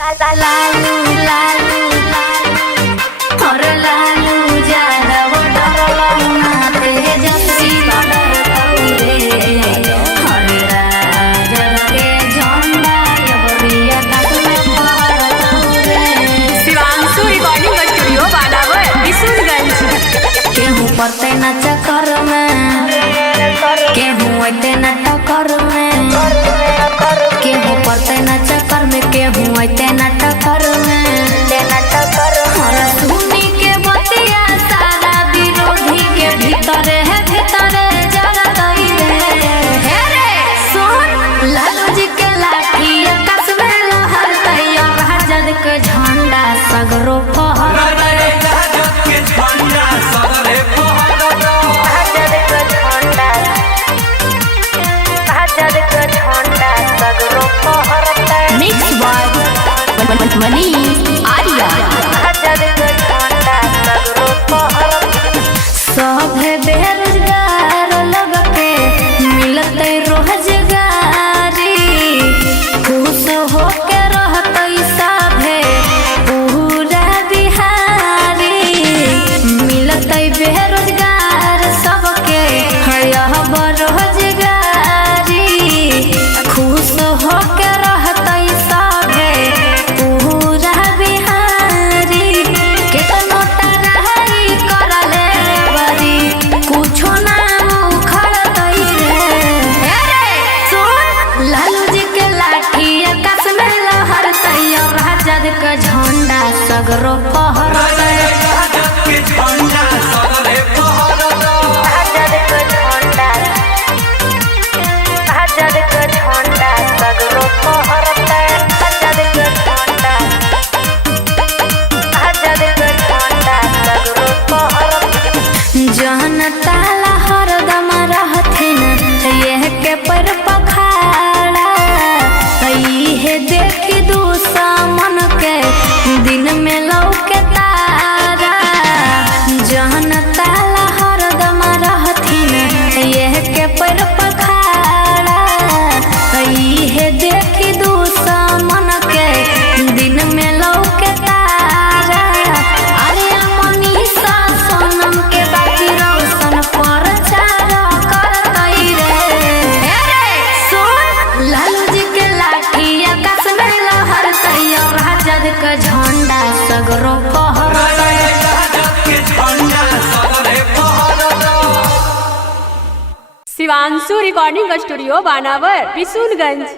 लालू लालू और लालू यादव डरला ना तेजस्वी बड़ौरे हर राजद के झंडा यबरिया काटले पहरौरे। शिवांशु रिकॉर्डिंग स्टूडियो बालावर किशनगंज। केहू पड़ते न चक्कर में, केहू अते न टक्कर में, केहू पड़ते न चक्कर में, केहू अते न टक्कर में। और सुनी के बतिया सारा विरोधी के भीतर है भीतर जरतई रे। हे रे सुन लालू जी के लाठी आकाश में लहरतई और राजद के झंडा सगरो फहरतई। Mix by Manish Arya. सब बेरोजगार लोग के मिलते रोजगारी, खुश होके रहते सभे पूरा बिहारी। मिलते बेरोजगार सबके है बेरोजगारी, खुश होके रहते सभे पूरा बिहारी। केतनो टराई करले बरी कुछो ना उखड़तई रे। हे रे सुन लालू जी के लाठी आकाश में लहरतई और राजद के झंडा सगरो फहरतई। जनता हरदम रहथिन यह के पर पखाड़ा, है देखी दुश्मन के दिन में लौके तारा। जनता हरदम रहथिन यह के पर पखाड़ा, है देखी दुश्मन के दिन में लौके तारा। अरे मनीषा सोनम के बाकी रोशन प्रचार करतई रे। हे रे सुन लालू जी के लाठी आकाश में लहरतई और राजद के झंडा सगरो फहरतई। शिवांशु रिकॉर्डिंग स्टूडियो बानावर किशनगंज।